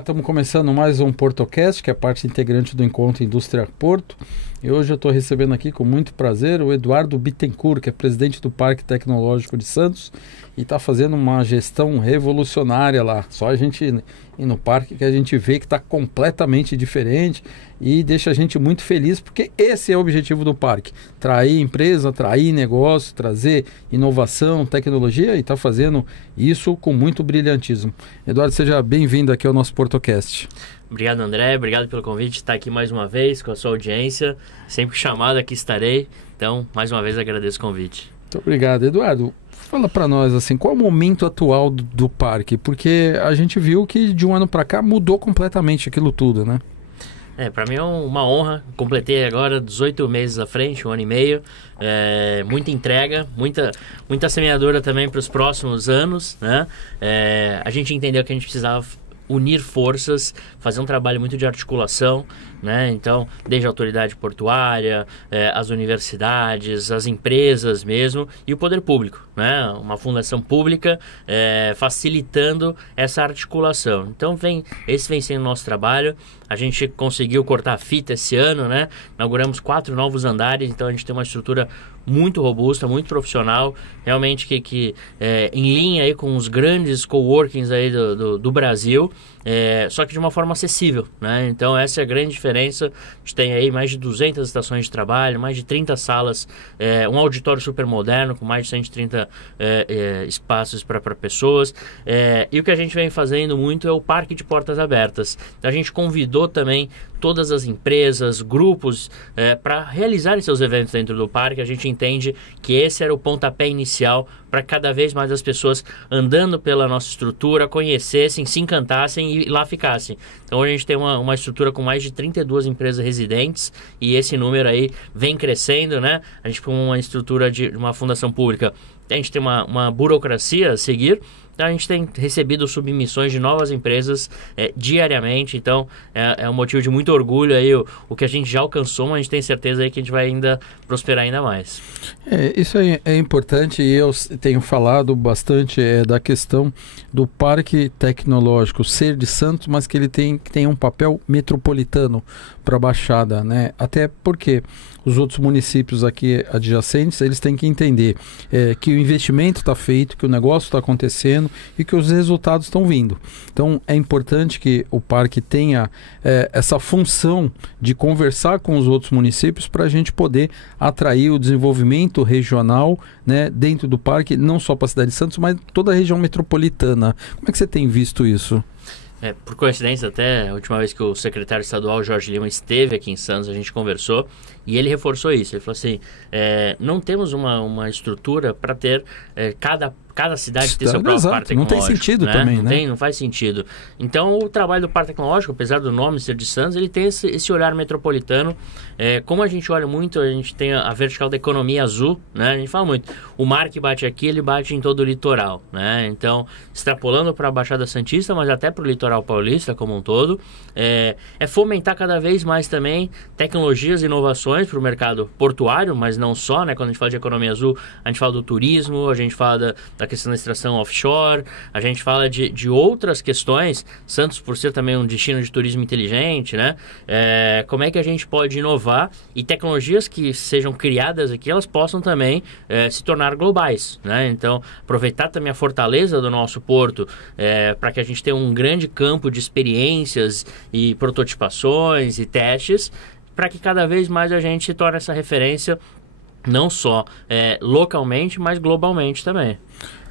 estamos começando mais um PortoCast, que é a parte integrante do Encontro Indústria Porto. E hoje eu estou recebendo aqui com muito prazer o Eduardo Bittencourt, que é presidente do Parque Tecnológico de Santos e está fazendo uma gestão revolucionária lá. Só a gente ir no parque que a gente vê que está completamente diferente e deixa a gente muito feliz, porque esse é o objetivo do parque: atrair empresa, atrair negócio, trazer inovação, tecnologia, e está fazendo isso com muito brilhantismo. Eduardo, seja bem-vindo aqui ao nosso PortoCast. Obrigado, André. Obrigado pelo convite de estar aqui mais uma vez com a sua audiência. Sempre chamada aqui estarei. Então, mais uma vez, agradeço o convite. Muito obrigado. Eduardo, fala para nós assim, qual é o momento atual do parque? Porque a gente viu que de um ano para cá mudou completamente aquilo tudo, né? Para mim é uma honra. Completei agora 18 meses à frente, um ano e meio. Muita entrega, muita semeadora também para os próximos anos, né? A gente entendeu que a gente precisava unir forças, fazer um trabalho muito de articulação, né? Então, desde a autoridade portuária, as universidades, as empresas mesmo e o poder público, né? Uma fundação pública facilitando essa articulação. Então, esse vem sendo o nosso trabalho. A gente conseguiu cortar a fita esse ano, né? Inauguramos 4 novos andares, então a gente tem uma estrutura muito robusta, muito profissional, realmente que em linha aí com os grandes coworkings aí do Brasil, só que de uma forma acessível, né? Então essa é a grande diferença. A gente tem aí mais de 200 estações de trabalho, mais de 30 salas, um auditório super moderno com mais de 130 espaços para pessoas, e o que a gente vem fazendo muito é o parque de portas abertas. Então, a gente convidou também todas as empresas, grupos, para realizarem seus eventos dentro do parque. A gente entende que esse era o pontapé inicial para cada vez mais as pessoas andando pela nossa estrutura conhecessem, se encantassem e lá ficassem. Então a gente tem uma estrutura com mais de 32 empresas residentes e esse número aí vem crescendo, né? A gente com uma estrutura de uma fundação pública, a gente tem uma burocracia a seguir. A gente tem recebido submissões de novas empresas diariamente, então é um motivo de muito orgulho aí o que a gente já alcançou, mas a gente tem certeza aí que a gente vai ainda prosperar ainda mais. Isso aí é importante, e eu tenho falado bastante da questão do Parque Tecnológico ser de Santos, mas que ele tem um papel metropolitano para a Baixada, né? Até porque os outros municípios aqui adjacentes, eles têm que entender que o investimento está feito, que o negócio está acontecendo e que os resultados estão vindo. Então é importante que o parque tenha essa função de conversar com os outros municípios para a gente poder atrair o desenvolvimento regional, né, dentro do parque, não só para a cidade de Santos, mas toda a região metropolitana. Como é que você tem visto isso? Por coincidência, até a última vez que o secretário estadual Jorge Lima esteve aqui em Santos, a gente conversou e ele reforçou isso. Ele falou assim, não temos uma estrutura para ter cada cidade ter seu próprio parque tecnológico. Não tem sentido, né? Também, né? Não faz sentido. Então, o trabalho do parque tecnológico, apesar do nome ser de Santos, ele tem esse olhar metropolitano. Como a gente olha muito, a gente tem a vertical da economia azul, né? A gente fala muito, o mar que bate aqui, ele bate em todo o litoral, né? Então, extrapolando para a Baixada Santista, mas até para o litoral paulista como um todo, é fomentar cada vez mais também tecnologias e inovações para o mercado portuário, mas não só, né? Quando a gente fala de economia azul, a gente fala do turismo, a gente fala da questão da extração offshore, a gente fala de outras questões. Santos, por ser também um destino de turismo inteligente, né? Como é que a gente pode inovar e tecnologias que sejam criadas aqui, elas possam também se tornar globais, né? Então, aproveitar também a fortaleza do nosso porto para que a gente tenha um grande campo de experiências e prototipações e testes, para que cada vez mais a gente se torne essa referência não só localmente, mas globalmente também.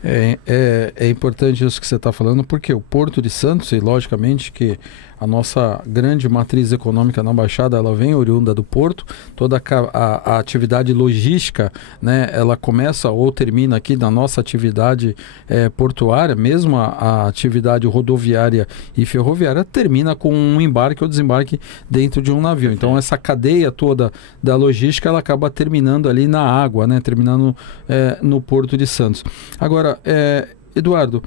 É importante isso que você está falando, porque o Porto de Santos, e logicamente que a nossa grande matriz econômica na Baixada, ela vem oriunda do Porto, toda a atividade logística, né, ela começa ou termina aqui na nossa atividade portuária, mesmo a atividade rodoviária e ferroviária termina com um embarque ou desembarque dentro de um navio. Então essa cadeia toda da logística, ela acaba terminando ali na água, né, terminando no Porto de Santos. Agora, Eduardo,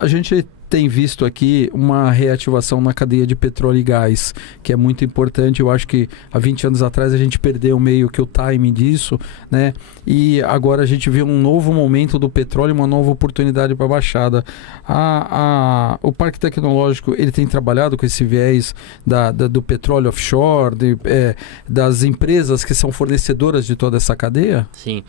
a gente tem visto aqui uma reativação na cadeia de petróleo e gás, que é muito importante. Eu acho que há 20 anos atrás a gente perdeu meio que o timing disso, né? E agora a gente vê um novo momento do petróleo, uma nova oportunidade para a Baixada. O Parque Tecnológico, ele tem trabalhado com esse viés do petróleo offshore, das empresas que são fornecedoras de toda essa cadeia? Sim.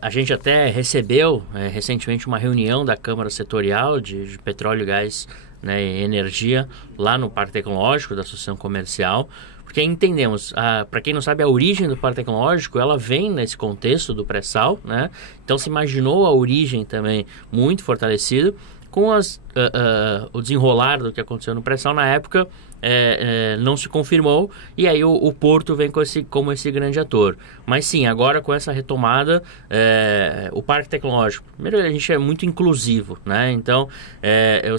A gente até recebeu recentemente uma reunião da Câmara Setorial de Petróleo, Gás, né, e Energia lá no Parque Tecnológico da Associação Comercial, porque entendemos, para quem não sabe, a origem do Parque Tecnológico, ela vem nesse contexto do pré-sal, né? Então se imaginou a origem também muito fortalecida. Com o desenrolar do que aconteceu no pré-sal na época, não se confirmou, e aí o Porto vem como esse grande ator. Mas sim, agora com essa retomada, o Parque Tecnológico, primeiro, a gente é muito inclusivo, né? Então eu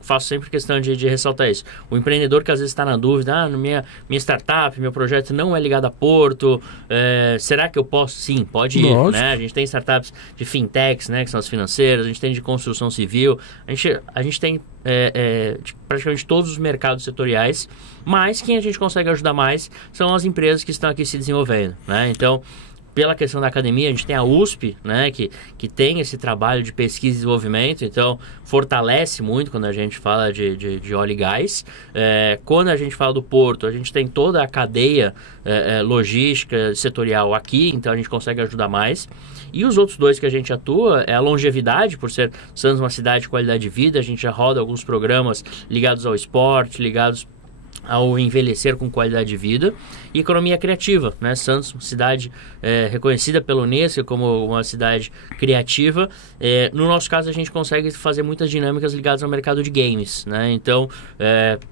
faço sempre questão de ressaltar isso. O empreendedor que às vezes está na dúvida, minha startup, meu projeto não é ligado a Porto, será que eu posso? Sim, pode ir, né? A gente tem startups de fintechs, né, que são as financeiras, a gente tem de construção civil, a gente tem de praticamente todos os mercados setoriais, mas quem a gente consegue ajudar mais são as empresas que estão aqui se desenvolvendo, né? Então, pela questão da academia, a gente tem a USP, né, que tem esse trabalho de pesquisa e desenvolvimento, então fortalece muito quando a gente fala de óleo e gás. Quando a gente fala do Porto, a gente tem toda a cadeia logística setorial aqui, então a gente consegue ajudar mais. E os outros dois que a gente atua é a longevidade, por ser Santos uma cidade de qualidade de vida, a gente já roda alguns programas ligados ao esporte, ligados ao envelhecer com qualidade de vida, e economia criativa, né? Santos, cidade reconhecida pela Unesco como uma cidade criativa. No nosso caso, a gente consegue fazer muitas dinâmicas ligadas ao mercado de games, né? Então,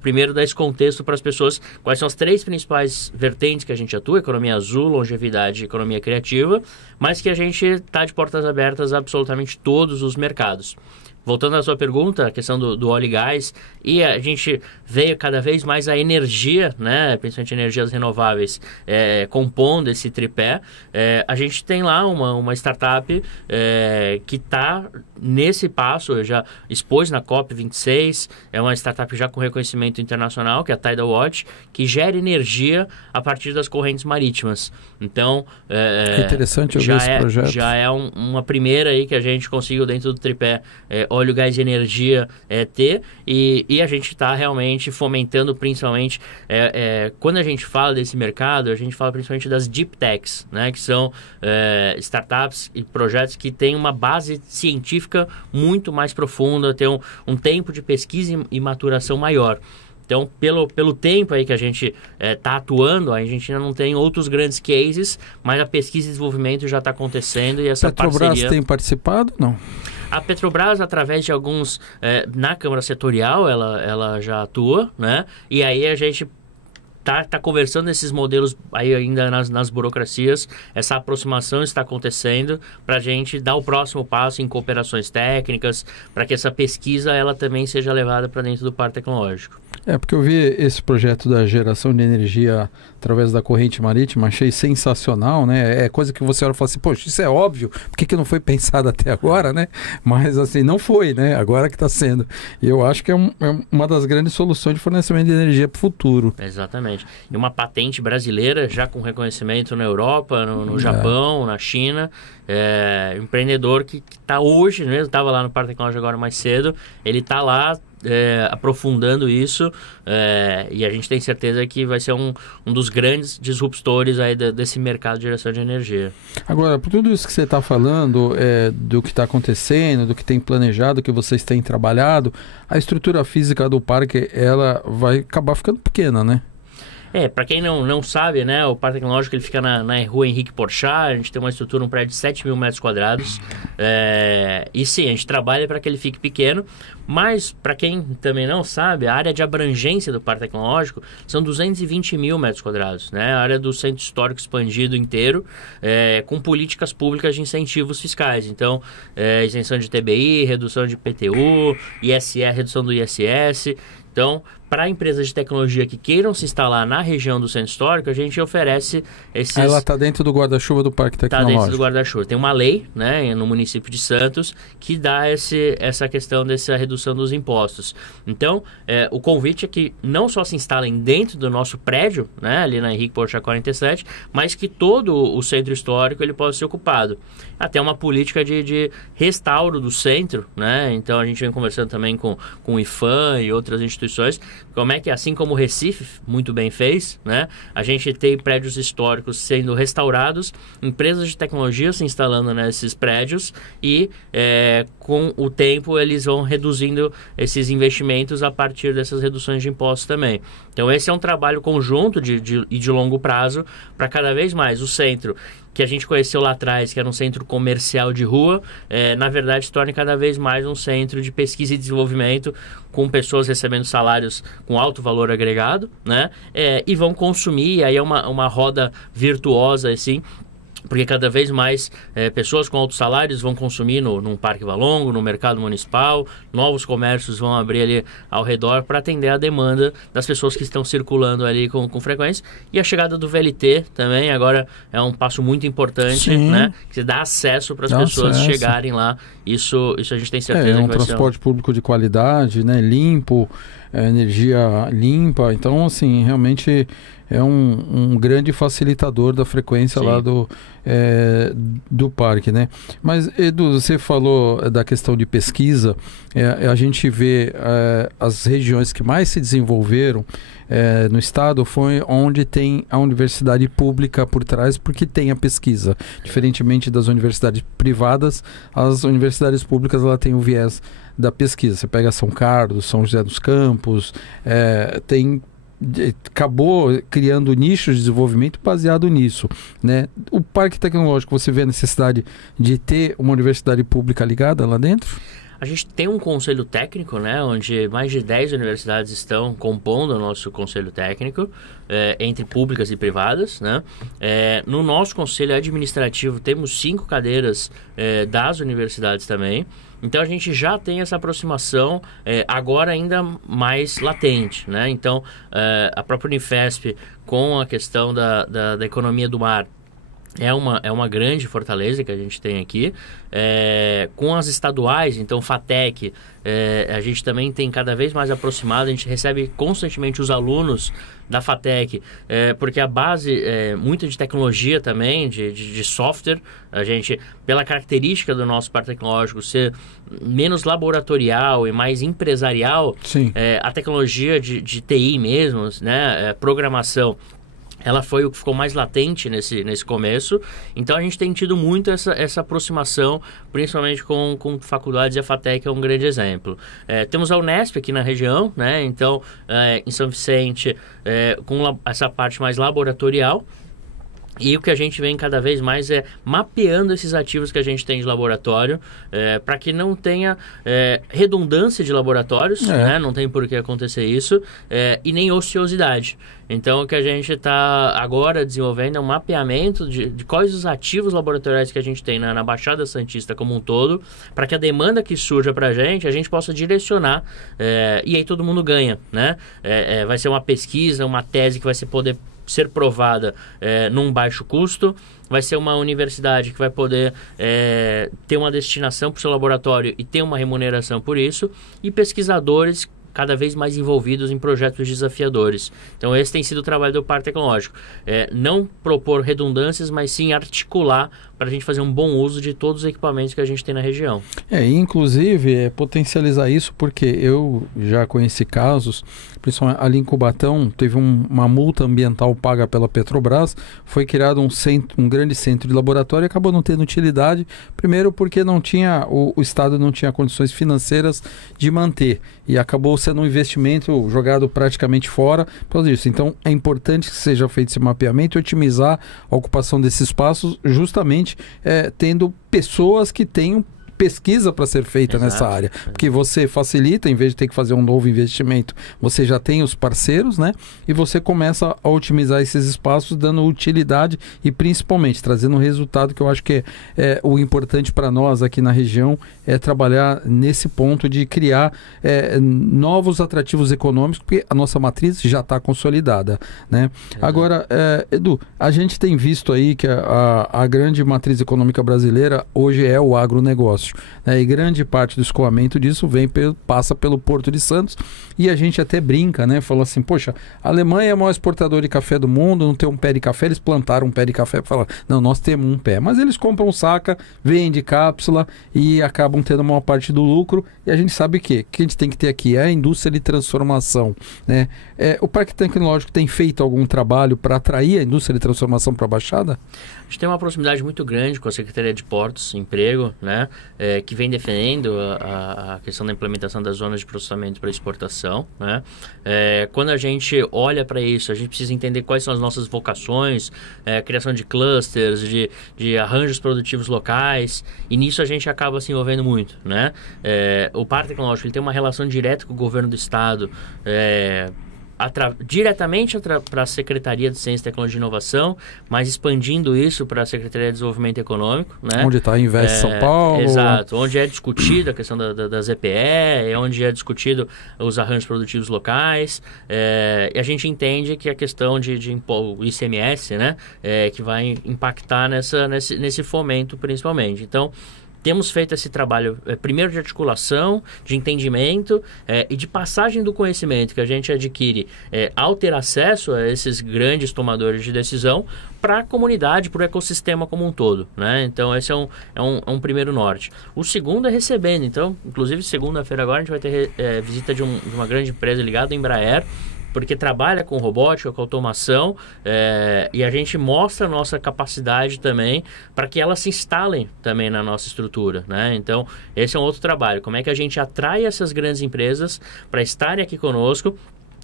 primeiro dar esse contexto para as pessoas, quais são as 3 principais vertentes que a gente atua: economia azul, longevidade e economia criativa, mas que a gente está de portas abertas a absolutamente todos os mercados. Voltando à sua pergunta, a questão do óleo e gás, e a gente vê cada vez mais a energia, né, principalmente energias renováveis, compondo esse tripé. A gente tem lá uma startup que está nesse passo, eu já expôs na COP26, é uma startup já com reconhecimento internacional, que é a Tidal Watch, que gera energia a partir das correntes marítimas. Então, que interessante ouvir esse projeto. Já é uma primeira aí que a gente conseguiu dentro do tripé óleo, gás e energia ter, e a gente está realmente fomentando principalmente, quando a gente fala desse mercado, a gente fala principalmente das deep techs, né, que são startups e projetos que têm uma base científica muito mais profunda, tem um tempo de pesquisa e maturação maior. Então, pelo tempo aí que a gente está atuando, a gente ainda não tem outros grandes cases, mas a pesquisa e desenvolvimento já está acontecendo, e essa Petrobras parceria... tem participado? Não. A Petrobras, através de alguns... na Câmara Setorial, ela já atua, né? E aí a gente tá conversando esses modelos aí ainda nas burocracias. Essa aproximação está acontecendo para a gente dar o próximo passo em cooperações técnicas, para que essa pesquisa ela também seja levada para dentro do Parque Tecnológico. Porque eu vi esse projeto da geração de energia através da corrente marítima, achei sensacional, né? É coisa que você olha e fala assim, poxa, isso é óbvio, por que não foi pensado até agora, né? Mas assim, não foi, né? Agora que está sendo. E eu acho que é uma das grandes soluções de fornecimento de energia para o futuro. Exatamente. E uma patente brasileira, já com reconhecimento na Europa, no Japão, na China. Empreendedor que está hoje mesmo, estava lá no Parque Tecnológico agora mais cedo, ele está lá aprofundando isso, e a gente tem certeza que vai ser um dos grandes disruptores aí desse mercado de geração de energia. Agora, por tudo isso que você está falando, do que está acontecendo, do que tem planejado, que vocês têm trabalhado, a estrutura física do parque, ela vai acabar ficando pequena, né? Para quem não sabe, né, o Parque Tecnológico ele fica na rua Henrique Porchat, a gente tem uma estrutura, um prédio de 7 mil metros quadrados, e sim, a gente trabalha para que ele fique pequeno, mas para quem também não sabe, a área de abrangência do Parque Tecnológico são 220 mil metros quadrados, né, a área do centro histórico expandido inteiro, com políticas públicas de incentivos fiscais, então isenção de TBI, redução de IPTU, ISR, redução do ISS. Então, para empresas de tecnologia que queiram se instalar na região do centro histórico, a gente oferece esses... Ela está dentro do guarda-chuva do Parque Tecnológico. Está dentro do guarda-chuva. Tem uma lei, né, no município de Santos que dá essa questão dessa redução dos impostos. Então, o convite é que não só se instalem dentro do nosso prédio, né, ali na Henrique Porchat 47, mas que todo o centro histórico ele possa ser ocupado. Até uma política de restauro do centro, né? Então, a gente vem conversando também com o IFAM e outras instituições, como é que, assim como o Recife muito bem fez, né, a gente tem prédios históricos sendo restaurados, empresas de tecnologia se instalando nesses prédios e com o tempo eles vão reduzindo esses investimentos a partir dessas reduções de impostos também. Então esse é um trabalho conjunto e de longo prazo para cada vez mais o centro que a gente conheceu lá atrás, que era um centro comercial de rua, na verdade se torne cada vez mais um centro de pesquisa e desenvolvimento, com pessoas recebendo salários com alto valor agregado, né? E vão consumir, aí é uma roda virtuosa assim, porque cada vez mais pessoas com altos salários vão consumir num Parque Valongo, no mercado municipal, novos comércios vão abrir ali ao redor para atender a demanda das pessoas que estão circulando ali com frequência. E a chegada do VLT também agora é um passo muito importante, né? Que dá acesso para as pessoas chegarem lá. Isso a gente tem certeza que vai ser transporte público de qualidade, né? Limpo, energia limpa. Então, assim, realmente é um grande facilitador da frequência lá do parque, né? Mas, Edu, você falou da questão de pesquisa. A gente vê as regiões que mais se desenvolveram no estado foi onde tem a universidade pública por trás, porque tem a pesquisa. Diferentemente das universidades privadas, as universidades públicas ela tem o viés da pesquisa. Você pega São Carlos, São José dos Campos, acabou criando nichos de desenvolvimento baseado nisso, né? O Parque Tecnológico, você vê a necessidade de ter uma universidade pública ligada lá dentro? A gente tem um conselho técnico, né, onde mais de 10 universidades estão compondo o nosso conselho técnico, entre públicas e privadas, né? No nosso conselho administrativo temos 5 cadeiras das universidades também. Então a gente já tem essa aproximação agora ainda mais latente, né? Então a própria Unifesp, com a questão da economia do mar, é uma grande fortaleza que a gente tem aqui. Com as estaduais, então FATEC, a gente também tem cada vez mais aproximado, a gente recebe constantemente os alunos da FATEC, porque a base muito de tecnologia também, de software, a gente, pela característica do nosso parque tecnológico ser menos laboratorial e mais empresarial, a tecnologia de TI mesmo, né, programação, ela foi o que ficou mais latente nesse começo. Então a gente tem tido muito essa aproximação, principalmente com faculdades, e a FATEC é um grande exemplo. Temos a Unesp aqui na região, né? Então em São Vicente, com essa parte mais laboratorial. E o que a gente vem cada vez mais é mapeando esses ativos que a gente tem de laboratório, para que não tenha redundância de laboratórios, né? Não tem por que acontecer isso, e nem ociosidade. Então, o que a gente está agora desenvolvendo é um mapeamento de quais os ativos laboratoriais que a gente tem na Baixada Santista como um todo, para que a demanda que surja para a gente possa direcionar, e aí todo mundo ganha, né? Vai ser uma pesquisa, uma tese que vai poder ser provada num baixo custo, vai ser uma universidade que vai poder ter uma destinação para o seu laboratório e ter uma remuneração por isso, e pesquisadores cada vez mais envolvidos em projetos desafiadores. Então esse tem sido o trabalho do Parque Tecnológico, não propor redundâncias, mas sim articular para a gente fazer um bom uso de todos os equipamentos que a gente tem na região. Inclusive potencializar isso, porque eu já conheci casos, principalmente ali em Cubatão, teve uma multa ambiental paga pela Petrobras, foi criado um grande centro de laboratório e acabou não tendo utilidade, primeiro porque o Estado não tinha condições financeiras de manter, e acabou sendo um investimento jogado praticamente fora por causa disso. Então é importante que seja feito esse mapeamento e otimizar a ocupação desses espaços, justamente tendo pessoas que tenham pesquisa para ser feita nessa área, porque você facilita, em vez de ter que fazer um novo investimento, você já tem os parceiros, né? E você começa a otimizar esses espaços, dando utilidade e principalmente trazendo um resultado que eu acho que é o importante para nós aqui na região, é trabalhar nesse ponto de criar novos atrativos econômicos, porque a nossa matriz já está consolidada, né? Agora, Edu, a gente tem visto aí que a grande matriz econômica brasileira hoje é o agronegócio, né? E grande parte do escoamento disso passa pelo Porto de Santos, e a gente até brinca, né? Falou assim, poxa, a Alemanha é o maior exportador de café do mundo, não tem um pé de café, eles plantaram um pé de café para falar, não, nós temos um pé, mas eles compram saca, vendem cápsula e acabam tendo a maior parte do lucro, e a gente sabe que a gente tem que ter aqui é a indústria de transformação, né? O Parque Tecnológico tem feito algum trabalho para atrair a indústria de transformação para a Baixada? A gente tem uma proximidade muito grande com a Secretaria de Portos e Emprego, né? Que vem defendendo a questão da implementação das zonas de processamento para exportação, né? Quando a gente olha para isso, a gente precisa entender quais são as nossas vocações, criação de clusters, de arranjos produtivos locais, e nisso a gente acaba se envolvendo muito, né? O Parque Tecnológico ele tem uma relação direta com o governo do estado, diretamente para a Secretaria de Ciência, Tecnologia e Inovação, mas expandindo isso para a Secretaria de Desenvolvimento Econômico, né? Onde está a Invest São Paulo. Exato, onde é discutida a questão das EPE, onde é discutido os arranjos produtivos locais, e a gente entende que a questão de impor o ICMS, né? Que vai impactar nesse fomento principalmente. Então, temos feito esse trabalho, primeiro de articulação, de entendimento e de passagem do conhecimento que a gente adquire ao ter acesso a esses grandes tomadores de decisão para a comunidade, para o ecossistema como um todo, né? Então, esse é um primeiro norte. O segundo é recebendo. Então, inclusive, segunda-feira agora a gente vai ter visita de uma grande empresa ligada ao Embraer, porque trabalha com robótica, com automação, e a gente mostra a nossa capacidade também para que elas se instalem também na nossa estrutura, né? Então, esse é um outro trabalho. Como é que a gente atrai essas grandes empresas para estarem aqui conosco?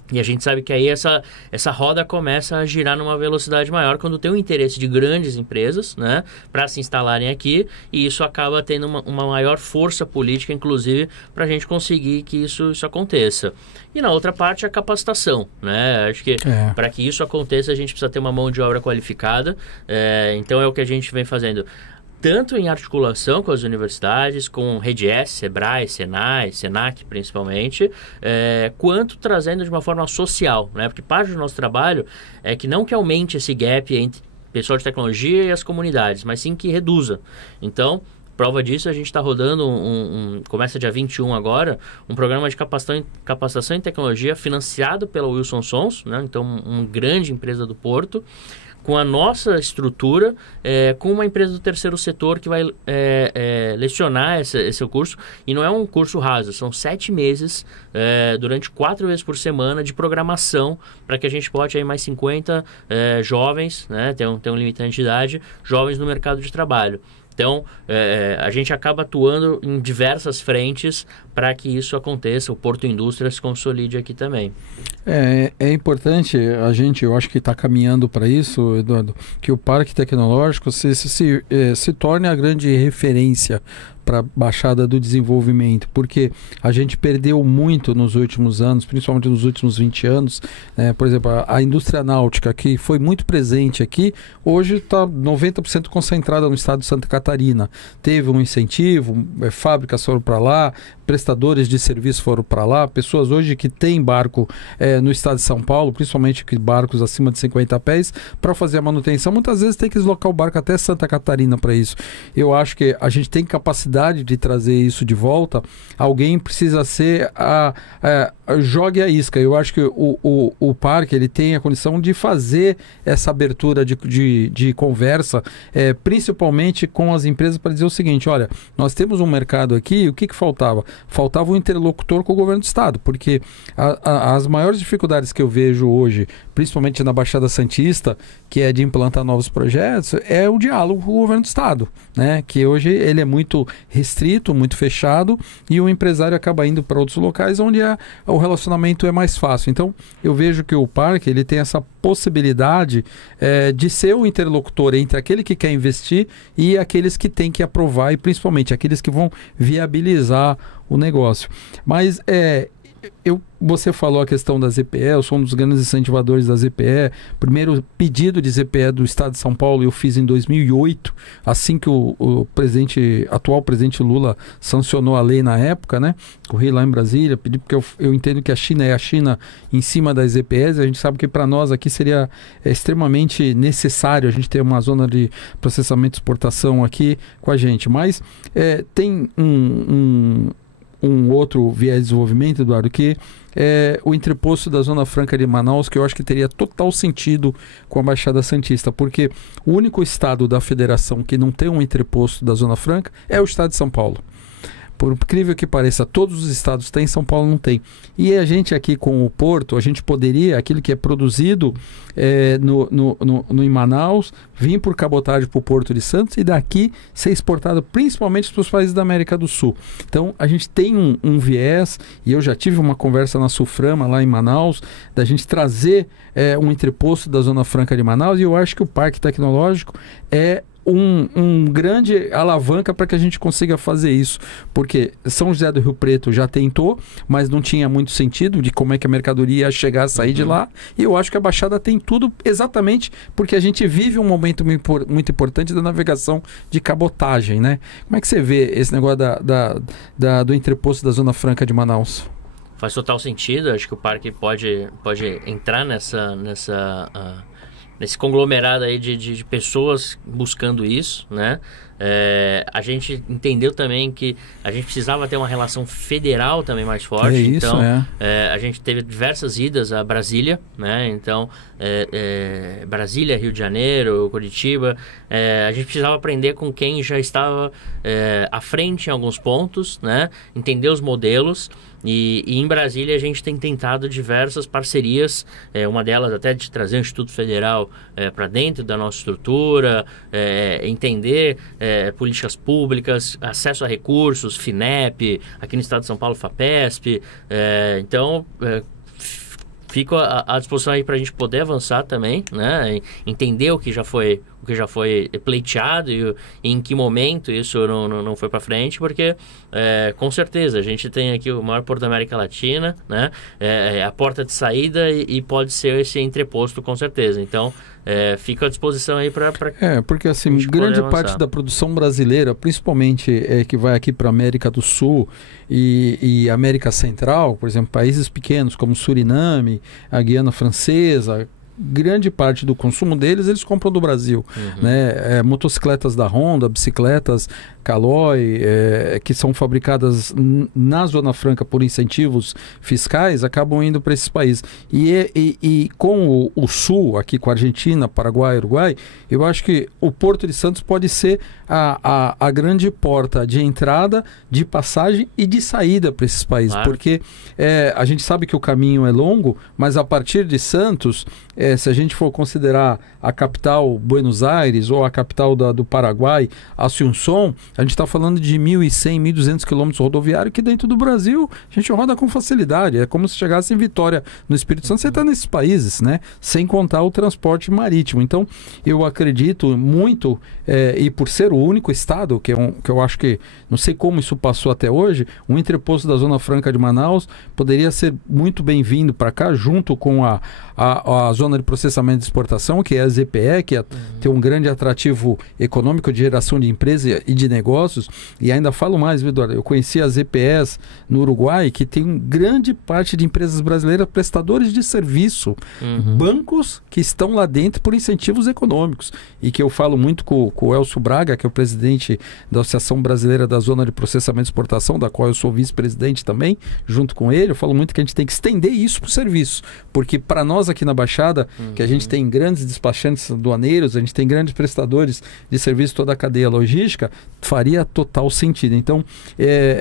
E a gente sabe que aí essa roda começa a girar numa velocidade maior quando tem o interesse de grandes empresas, né, para se instalarem aqui, e isso acaba tendo uma maior força política, inclusive, para a gente conseguir que isso aconteça. E na outra parte, a capacitação, né? Acho que para que isso aconteça, a gente precisa ter uma mão de obra qualificada, então é o que a gente vem fazendo. Tanto em articulação com as universidades, com Rede S, Sebrae, Senai, Senac principalmente, quanto trazendo de uma forma social, né? Porque parte do nosso trabalho é que não que aumente esse gap entre pessoal de tecnologia e as comunidades, mas sim que reduza. Então, prova disso, a gente está rodando começa dia 21 agora, um programa de capacitação em tecnologia financiado pela Wilson Sons, né? Então, uma grande empresa do Porto, com a nossa estrutura, com uma empresa do terceiro setor que vai lecionar esse curso. E não é um curso raso, são 7 meses, durante 4 vezes por semana, de programação, para que a gente bote aí mais 50 jovens, né, tem um limitante de idade, jovens no mercado de trabalho. Então, a gente acaba atuando em diversas frentes para que isso aconteça, o Porto Indústria se consolide aqui também. É importante, eu acho que está caminhando para isso, Eduardo, que o Parque Tecnológico se torne a grande referência para a Baixada do Desenvolvimento, porque a gente perdeu muito nos últimos anos, principalmente nos últimos 20 anos, por exemplo, a indústria náutica, que foi muito presente aqui, hoje está 90% concentrada no estado de Santa Catarina. Teve um incentivo, fábricas foram para lá, prestadores de serviço foram para lá, pessoas hoje que têm barco no estado de São Paulo, principalmente barcos acima de 50 pés, para fazer a manutenção, muitas vezes tem que deslocar o barco até Santa Catarina para isso. Eu acho que a gente tem capacidade de trazer isso de volta. Alguém precisa ser jogue a isca. Eu acho que o parque ele tem a condição de fazer essa abertura de conversa, principalmente com as empresas, para dizer o seguinte: olha, nós temos um mercado aqui, o que faltava? Faltava um interlocutor com o governo do estado, porque as maiores dificuldades que eu vejo hoje, principalmente na Baixada Santista, que é de implantar novos projetos, é o diálogo com o governo do estado, né? Que hoje ele é muito restrito, muito fechado, e o empresário acaba indo para outros locais onde o relacionamento é mais fácil. Então, eu vejo que o parque ele tem essa possibilidade de ser o interlocutor entre aquele que quer investir e aqueles que têm que aprovar, e principalmente aqueles que vão viabilizar o negócio. Mas você falou a questão da ZPE, eu sou um dos grandes incentivadores da ZPE. Primeiro pedido de ZPE do Estado de São Paulo eu fiz em 2008, assim que o atual presidente Lula sancionou a lei na época, né? Corri lá em Brasília, pedi, porque eu entendo que a China é a China em cima das ZPEs. A gente sabe que para nós aqui seria extremamente necessário a gente ter uma zona de processamento e exportação aqui com a gente. Mas tem um outro viés de desenvolvimento, Eduardo, que é o entreposto da Zona Franca de Manaus, que eu acho que teria total sentido com a Baixada Santista, porque o único estado da federação que não tem um entreposto da Zona Franca é o estado de São Paulo. Por incrível que pareça, todos os estados têm, São Paulo não tem. E a gente aqui com o porto, a gente poderia, aquilo que é produzido em Manaus, vir por cabotagem para o Porto de Santos e daqui ser exportado principalmente para os países da América do Sul. Então, a gente tem um viés, e eu já tive uma conversa na Sulframa, lá em Manaus, da gente trazer um entreposto da Zona Franca de Manaus, e eu acho que o Parque Tecnológico é um grande alavanca para que a gente consiga fazer isso, porque São José do Rio Preto já tentou, mas não tinha muito sentido de como é que a mercadoria ia chegar a sair de lá, e eu acho que a Baixada tem tudo exatamente porque a gente vive um momento muito importante da navegação de cabotagem, né? Como é que você vê esse negócio do entreposto da Zona Franca de Manaus? Faz total sentido, acho que o parque pode entrar nesse conglomerado aí de pessoas buscando isso, né? A gente entendeu também que a gente precisava ter uma relação federal também mais forte. Então, a gente teve diversas idas a Brasília, né? Então, Brasília, Rio de Janeiro, Curitiba. A gente precisava aprender com quem já estava à frente em alguns pontos, né? Entender os modelos. E em Brasília a gente tem tentado diversas parcerias, uma delas até de trazer o Instituto Federal para dentro da nossa estrutura, entender políticas públicas, acesso a recursos, FINEP, aqui no estado de São Paulo, FAPESP. Então, fico à disposição aí para a gente poder avançar também, né? Entender o que já foi pleiteado e em que momento isso não foi para frente, porque com certeza a gente tem aqui o maior porto da América Latina, né? A porta de saída e pode ser esse entreposto com certeza. Então fico à disposição aí para porque assim, grande parte da produção brasileira, principalmente que vai aqui para a América do Sul e América Central, por exemplo, países pequenos como Suriname, a Guiana Francesa, grande parte do consumo deles, eles compram do Brasil, né? Motocicletas da Honda, bicicletas Caloi, que são fabricadas na Zona Franca por incentivos fiscais, acabam indo para esses países. E com o Sul, aqui com a Argentina, Paraguai, Uruguai, eu acho que o Porto de Santos pode ser a grande porta de entrada, de passagem e de saída para esses países, porque a gente sabe que o caminho é longo, mas a partir de Santos, se a gente for considerar a capital Buenos Aires ou a capital do Paraguai, Asunción, a gente está falando de 1.100, 1.200 quilômetros rodoviários que dentro do Brasil a gente roda com facilidade. É como se chegasse em Vitória, no Espírito Santo, você está nesses países, né? Sem contar o transporte marítimo. Então, eu acredito muito, e por ser o único estado, que eu acho que, não sei como isso passou até hoje, um entreposto da Zona Franca de Manaus poderia ser muito bem-vindo para cá, junto com a zona de processamento de exportação, que é a ZPE, que tem um grande atrativo econômico de geração de empresa e de negócios. E ainda falo mais, viu, Eduardo? Eu conheci as ZPEs no Uruguai, que tem grande parte de empresas brasileiras, prestadores de serviço, bancos que estão lá dentro por incentivos econômicos. E que eu falo muito com o Elcio Braga, que é o presidente da Associação Brasileira da Zona de Processamento e Exportação, da qual eu sou vice-presidente também, junto com ele. Eu falo muito que a gente tem que estender isso para o serviço, porque para nós aqui na Baixada, que a gente tem grandes despachantes aduaneiros, a gente tem grandes prestadores de serviço, toda a cadeia logística, faria total sentido. Então,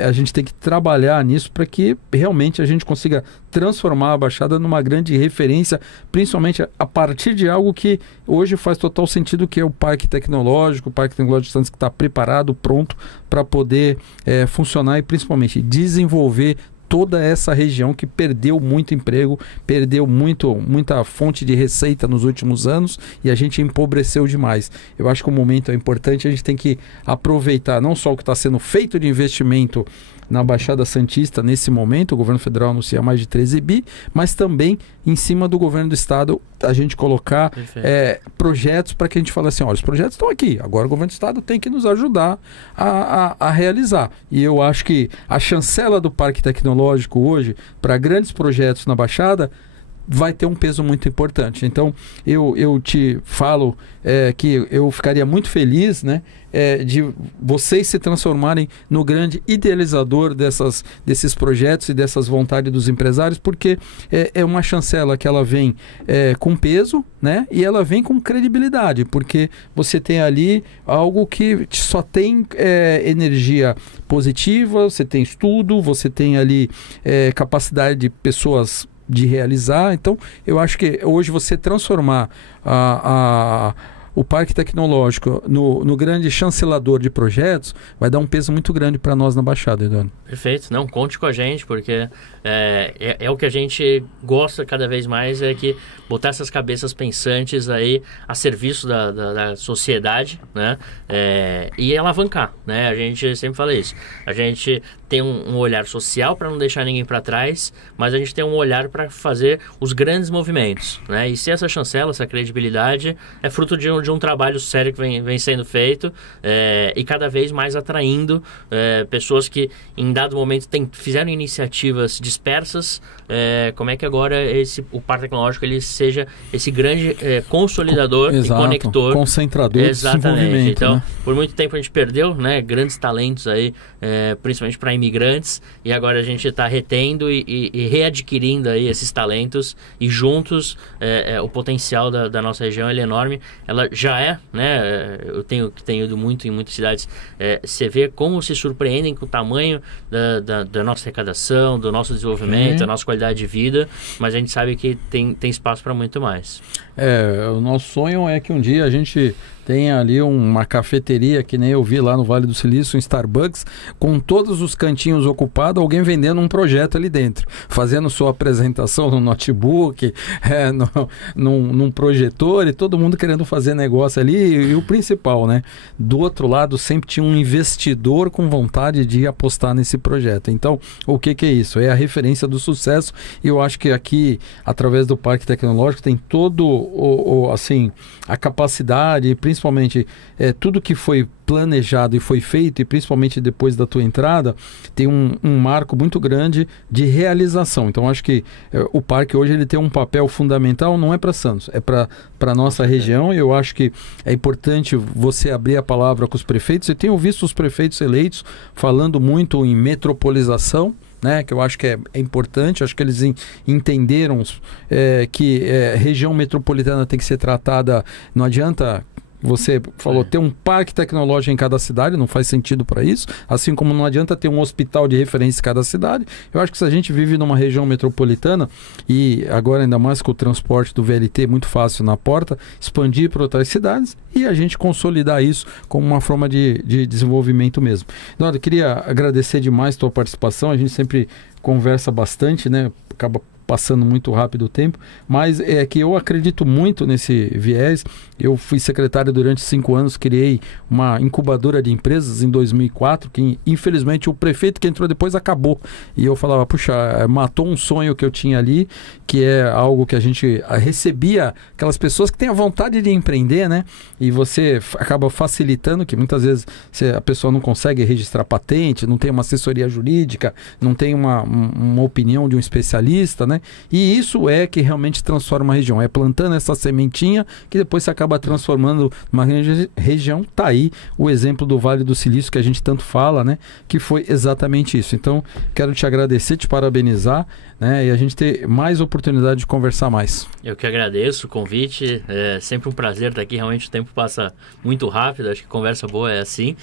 a gente tem que trabalhar nisso para que realmente a gente consiga transformar a Baixada numa grande referência, principalmente a partir de algo que hoje faz total sentido, que é o Parque Tecnológico, de Santos, que está preparado, pronto para poder funcionar e principalmente desenvolver toda essa região que perdeu muito emprego, perdeu muita fonte de receita nos últimos anos e a gente empobreceu demais. Eu acho que o momento é importante, a gente tem que aproveitar não só o que está sendo feito de investimento na Baixada Santista nesse momento, o governo federal anuncia mais de 13 bi, mas também em cima do governo do estado a gente colocar projetos para que a gente fale assim, olha, os projetos estão aqui, agora o governo do estado tem que nos ajudar a realizar. E eu acho que a chancela do Parque Tecnológico hoje, para grandes projetos na Baixada, vai ter um peso muito importante. Então, eu te falo que eu ficaria muito feliz, né, de vocês se transformarem no grande idealizador desses projetos e dessas vontades dos empresários, porque é uma chancela que ela vem com peso, né, e ela vem com credibilidade, porque você tem ali algo que só tem energia positiva, você tem estudo, você tem ali capacidade de pessoas de realizar. Então, eu acho que hoje você transformar o Parque Tecnológico no grande chancelador de projetos vai dar um peso muito grande para nós na Baixada, Eduardo. Perfeito. Não, conte com a gente, porque é o que a gente gosta cada vez mais, é que botar essas cabeças pensantes aí a serviço da sociedade, né? E alavancar, né? A gente sempre fala isso. A gente tem um olhar social para não deixar ninguém para trás, mas a gente tem um olhar para fazer os grandes movimentos, né? E se essa chancela, essa credibilidade é fruto de um trabalho sério que vem sendo feito e cada vez mais atraindo pessoas que em dado momento fizeram iniciativas dispersas, como é que agora o Parque Tecnológico ele seja esse grande consolidador e conector. Concentrador de desenvolvimento. Então, né? Por muito tempo a gente perdeu, né, grandes talentos aí, principalmente para imigrantes, e agora a gente está retendo e readquirindo aí esses talentos, e juntos o potencial da nossa região ele é enorme. Ela já né, eu tenho ido muito em muitas cidades, você vê como se surpreendem com o tamanho da nossa arrecadação, do nosso desenvolvimento, da nossa qualidade de vida, mas a gente sabe que tem espaço para muito mais. O nosso sonho é que um dia a gente tenha ali uma cafeteria, que nem eu vi lá no Vale do Silício, um Starbucks, com todos os cantinhos ocupados, alguém vendendo um projeto ali dentro, fazendo sua apresentação no notebook, num projetor, e todo mundo querendo fazer negócio ali, e o principal, né? Do outro lado, sempre tinha um investidor com vontade de apostar nesse projeto. Então, o que é isso? É a referência do sucesso, e eu acho que aqui, através do Parque Tecnológico, tem todo assim, a capacidade, principalmente tudo que foi planejado e foi feito, e principalmente depois da tua entrada, tem um marco muito grande de realização. Então, acho que o parque hoje ele tem um papel fundamental, não é para Santos, é para a nossa região, e eu acho que é importante você abrir a palavra com os prefeitos. Eu tenho visto os prefeitos eleitos falando muito em metropolização, né, que eu acho que é importante. Acho que eles entenderam que região metropolitana tem que ser tratada, não adianta. Você falou, ter um parque tecnológico em cada cidade, não faz sentido para isso, assim como não adianta ter um hospital de referência em cada cidade. Eu acho que se a gente vive numa região metropolitana, e agora ainda mais com o transporte do VLT muito fácil na porta, expandir para outras cidades e a gente consolidar isso como uma forma de desenvolvimento mesmo. Eduardo, eu queria agradecer demais a tua participação, a gente sempre conversa bastante, né? Acaba passando muito rápido o tempo, mas é que eu acredito muito nesse viés. Eu fui secretário durante 5 anos, criei uma incubadora de empresas em 2004, que infelizmente o prefeito que entrou depois acabou, e eu falava, puxa, matou um sonho que eu tinha ali, que é algo que a gente recebia, aquelas pessoas que têm a vontade de empreender, né, e você acaba facilitando, que muitas vezes a pessoa não consegue registrar patente, não tem uma assessoria jurídica, não tem uma opinião de um especialista, né. E isso é que realmente transforma a região, é plantando essa sementinha que depois se acaba transformando numa região. Tá aí o exemplo do Vale do Silício que a gente tanto fala, né, que foi exatamente isso. Então, quero te agradecer, te parabenizar, né, e a gente ter mais oportunidade de conversar mais. Eu que agradeço o convite, é sempre um prazer estar aqui, realmente o tempo passa muito rápido, acho que conversa boa é assim,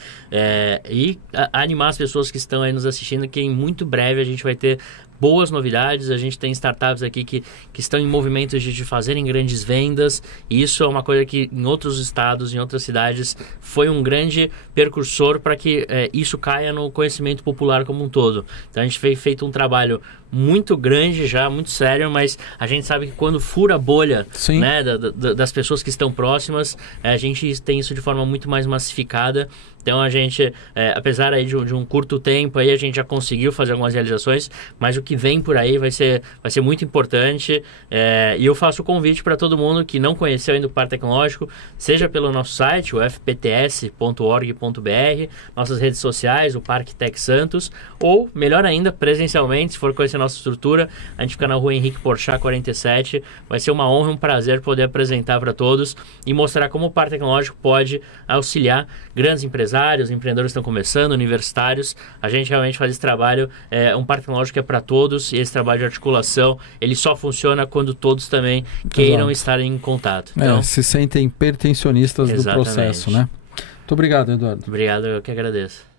e animar as pessoas que estão aí nos assistindo, que em muito breve a gente vai ter boas novidades, a gente tem startups aqui que estão em movimentos de fazerem grandes vendas, e isso é uma coisa que em outros estados, em outras cidades, foi um grande percursor para que isso caia no conhecimento popular como um todo. Então a gente fez feito um trabalho muito grande já, muito sério, mas a gente sabe que quando fura a bolha, né, das pessoas que estão próximas, a gente tem isso de forma muito mais massificada. Então a gente, apesar aí de um curto tempo, aí a gente já conseguiu fazer algumas realizações, mas o que vem por aí vai ser muito importante. E eu faço o convite para todo mundo que não conheceu ainda o Parque Tecnológico, seja pelo nosso site, o fpts.org.br, nossas redes sociais, o Parque Tec Santos, ou, melhor ainda, presencialmente, se for conhecer a nossa estrutura, a gente fica na rua Henrique Porchat 47. Vai ser uma honra e um prazer poder apresentar para todos e mostrar como o Parque Tecnológico pode auxiliar grandes empresários, empreendedores que estão começando, universitários. A gente realmente faz esse trabalho, um Parque Tecnológico que é para todos, e esse trabalho de articulação, ele só funciona quando todos também queiram estar em contato. Então, se sentem pertencionistas do processo, né? Muito obrigado, Eduardo. Obrigado, eu que agradeço.